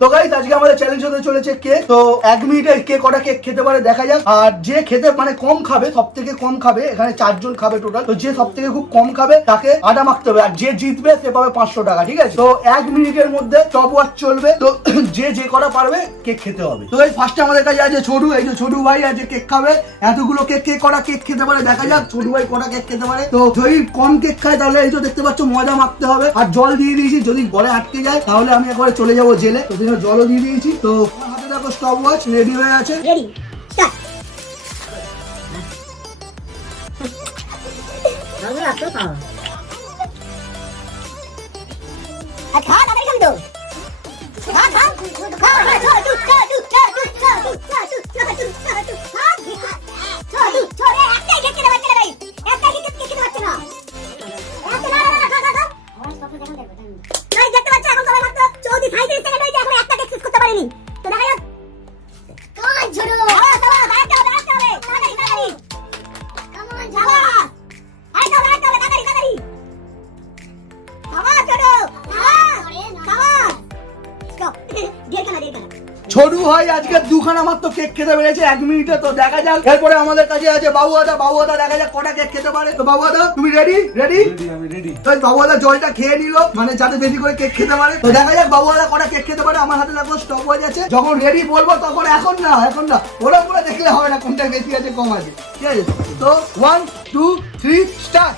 তো গাইস আজকে আমাদের চ্যালেঞ্জ হতে চলেছে কেক। তো 1 মিনিটে কে কটা কেক খেতে পারে দেখা যাক। আর যে খেতে মানে কম খাবে, সব থেকে কম খাবে, এখানে 4 জন খাবে টোটাল, তো যে সব থেকে খুব কম খাবে তাকে আটা মাখতে হবে, আর যে জিতবে সে পাবে 500 টাকা। ঠিক আছে, তো 1 মিনিটের মধ্যে টপ ওয়াচ চলবে। তো যে কটা পারবে কেক খেতে হবে। তো গাইস ফার্স্টে আমাদের কাছে আছে ছোটু। এই যে ছোটু ভাই আছে কেক খাবে। এতগুলো কেক কে কটা কেক খেতে পারে দেখা যাক ছোটু ভাই কটা কেক খেতে পারে। তো যদি কম কেক খায় তাহলে এই তো দেখতে পাচ্ছ মজা মাখতে হবে, আর জল দিয়ে দিয়েছি, যদি গলে আটকে যায় তাহলে আমি একবারে চলে যাবো জেলে। তো জলও দিয়ে দিয়েছি। তো আমার হাতে দেখো স্টপ ওয়াচ রেডি হয়ে আছে। Ready start. বাবু আপনি খাও। আর খা তাড়াতাড়ি খাবি তো। খা খা খা ছোড়ে একটাই কেক খেতে পারছে না ভাই, একটাই কেক খেতে পারছে না। একটা না না খা খা খা। আমার স্টপ দেখুন দেখো। ভাই দেখতে পাচ্ছ এখন সবাই মাত্র 34 সেকেন্ড হয়েছে, এখন একটা কেক শেষ করতে পারিনি। তো দেখা যাক কোন ছোড়ো। দাঁড়াতে হবে তাড়াতাড়ি তাড়াতাড়ি। কাম অন যাও। আরে দাও তাড়াতাড়ি তাড়াতাড়ি। আবার ছোড়ো। কাম স্টপ। দেড় খানা। ছোটু ভাই আজকে দুখানা মাত্র কেক খেতে পেরেছে 1 মিনিটে। তো দেখা যাক। এরপরে আমাদের কাছে আছে বাবু দাদা। বাবু দাদা দেখা যাক কটা কেক খেতে পারে। তো বাবু দাদা তুমি রেডি? আমি রেডি। তো বাবু দাদা জলটা খেয়ে নিল, মানে যাতে বেশি করে কেক খেতে পারে। তো দেখা যাক বাবু দাদা কটা কেক খেতে পারে। আমার হাতে দেখো স্টপ হয়ে যাচ্ছে, যখন রেডি বলবো তখন এখন না ওরা পুরো দেখলে হবে না কোনটা বেশি আছে কম আছে। ঠিক আছে, তো 1 2 3 স্টার্ট।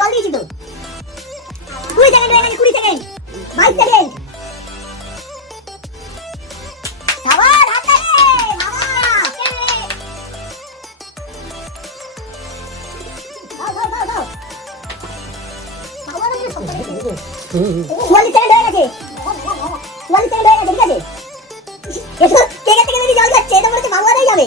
জল দিয়েছি তো 20 সেকেন্ড হয়ে গেছে, 20 সেকেন্ড 22 সেকেন্ড। সাবাস হাত লাগে মামা। দাও 44 সেকেন্ড হয়ে গেছে, 44 সেকেন্ড হয়ে গেছে। ঠিক আছে, একটু কেক থেকে যদি জল যাচ্ছে এটা বলতে বাবা দাই যাবে।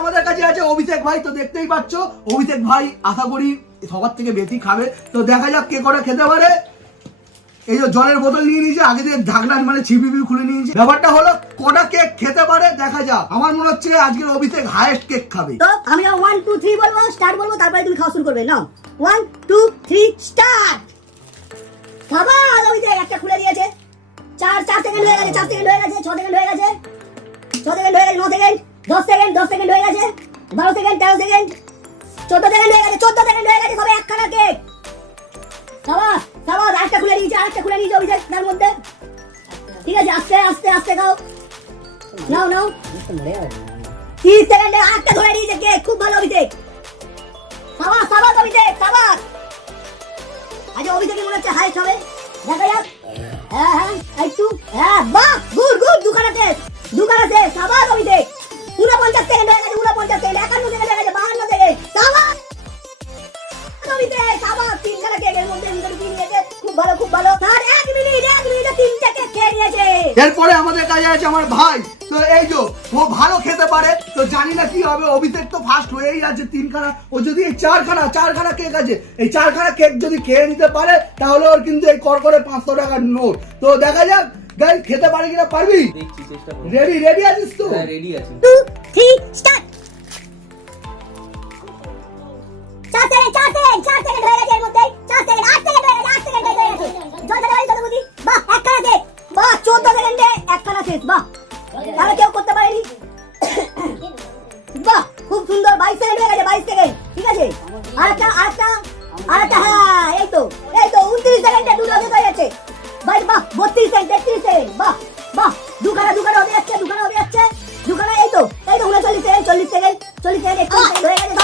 আমাদের কাছে আছে অভিষেক ভাই। তো দেখতেই পাচ্ছ অভিষেক ভাই আশা করি সবার থেকে বেশি খাবে। তো দেখা যাক কে কটা খেতে পারে। এই যে জলের বোতল নিয়ে নিয়েছে, আগে থেকে ঢাকনা মানে ছিপি খুলে নিয়েছে। ব্যাপারটা হলো কটা কেক খেতে পারে দেখা যাক। আমার মনে হচ্ছে আজকের অভিষেক হাইয়েস্ট কেক খাবে। তো আমি 1 2 3 বলবো, স্টার্ট বলবো, তারপরে তুমি খাওয়া শুরু করবে। নাও 1 2 3 স্টার্ট। খাবার অভিষেক একটা খুলে দিয়েছে। 4 সেকেন্ড হয়ে গেছে, 4 সেকেন্ড হয়ে গেছে, 6 সেকেন্ড হয়ে গেছে, 6 সেকেন্ড হয়ে গেছে, 9 সেকেন্ড, 10 সেকেন্ড, 10 সেকেন্ড হয়ে গেছে, 12 সেকেন্ড, 13 সেকেন্ড, 14 সেকেন্ড হয়ে গেছে, 14 সেকেন্ড হয়ে গেছে। সবে একখানা কেক। সাবাস সাবাস। আরেকটা খুলে নিয়েছে অভিষেক তার মধ্যে। ঠিক আছে, আস্তে আস্তে আস্তে খাও। নাও 30 সেকেন্ডে আরেকটা ধরে নিয়েছে কেক। খুব ভালো অভিষেক। সাবাস সাবাস অভিষেক সাবাস। আজ অভিষেকের মনে হচ্ছে হাইট হবে, দেখা যাক। হ্যাঁ একটু, হ্যাঁ বাহ, গুড দুখানাতে সাবাস অভিষেক। 49 সেকেন্ড হয়ে গেছে, 49 সেকেন্ড, 51 সেকেন্ড হয়ে গেছে, 52 সেকেন্ড। সাবাস অভিষেক সাবাস। 3 খানা কেকের মধ্যে নিয়েছে। খুব ভালো। আর 1 মিনিটে 3টা কেক খেয়ে নিয়েছে। এরপরে আমাদের কাছে আছে আমার ভাই। তো এই যে ও ভালো খেতে পারে, তো জানি না কি হবে। অভিষেক তো ফার্স্ট হয়েই আছে 3 খানা। ও যদি এই 4 খানা কেক আছে, এই 4 খানা কেক যদি খেয়ে নিতে পারে তাহলে ওর কিন্তু এই করে 500 টাকার নোট। তো দেখা যাক গাইস খেতে পারে কিনা। পারবি? দেখছি, চেষ্টা করব। রেডি আছিস তো? হ্যাঁ রেডি আছি। 2 3 স্টার্ট। 4 সেকেন্ড হয়ে গেছে এর মধ্যে। 4 সেকেন্ড, 8 সেকেন্ড হয়ে গেছে, 8 সেকেন্ড হয়ে গেছে। জল খেতে পারি তো বুঝি। বাহ, একখানা কেক। বাহ, 14 সেকেন্ডে একখানা শেষ। বাহ, তাহলে কেউ করতে পারেনি। বাহ, খুব সুন্দর। 22 সেকেন্ড হয়ে গেছে, 22 সেকেন্ড। ঠিক আছে, আরেকটা। হ্যাঁ এই তো 29 সেকেন্ডে দুটো শেষ হয়ে যাচ্ছে। ভাই বাহ, 32 সেকেন্ড, 33 সেকেন্ড। বাহ, দুখানা হবে যাচ্ছে, দুখানা। এই তো 39 সেকেন্ড, 40 সেকেন্ড, 41 সেকেন্ড হয়ে গেছে।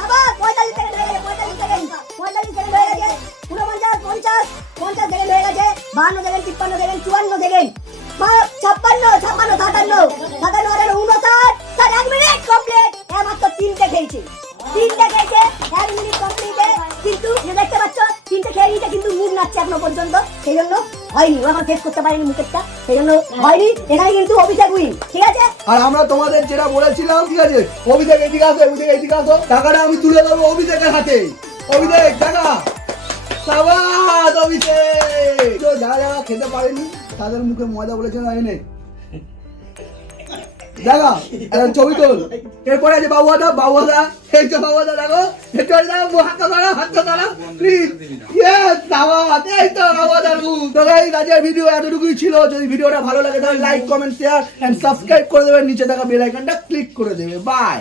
বাবা 45 সেকেন্ড হয়ে গেছে, 45 সেকেন্ড হয়ে গেছে, 49 50 সেকেন্ড হয়ে গেছে, 52 সেকেন্ড, 53 সেকেন্ড, 54 সেকেন্ড, 56 57 57 আর 59 1 মিনিট কমপ্লিট। মাত্র 3টে খেয়েছে, 1 মিনিট কমপ্লিটে। কিন্তু দেখতে পাচ্ছ 3টে খেয়ে নিয়েছে, কিন্তু মুখ নাচছে এখনো পর্যন্ত। সেই জন্য হয়নি, ও এখন শেষ করতে পারেনি মুখেরটা, সেই জন্য হয়নি। এখানে কিন্তু অভিষেক উইন। ঠিক আছে, আর আমরা তোমাদের যেটা বলেছিলাম, ঠিক আছে, অভিষেক এদিকে আসো, টাকাটা আমি তুলে দেবো অভিষেকের হাতে। অভিষেক টাকা সাবাস অভিষেক। তো যারা যারা খেতে পারেনি তাদের মুখে মজা বলেছেন আইনে দেখা একটা ছবি তোল। এরপরে আছে বাবুদা, বাবুদা এই তো বাবুদা দেখো, একটু দেখো হাতটা ধরো প্লিজ। ইয়েস সাবাস, এই তো বাবুদার মুখ। তো গাইস আজকের ভিডিও এতটুকুই ছিল। যদি ভিডিওটা ভালো লাগে তাহলে like comment share and subscribe করে দেবেন, নিচে থাকা বেল আইকনটা ক্লিক করে দেবে। বাই।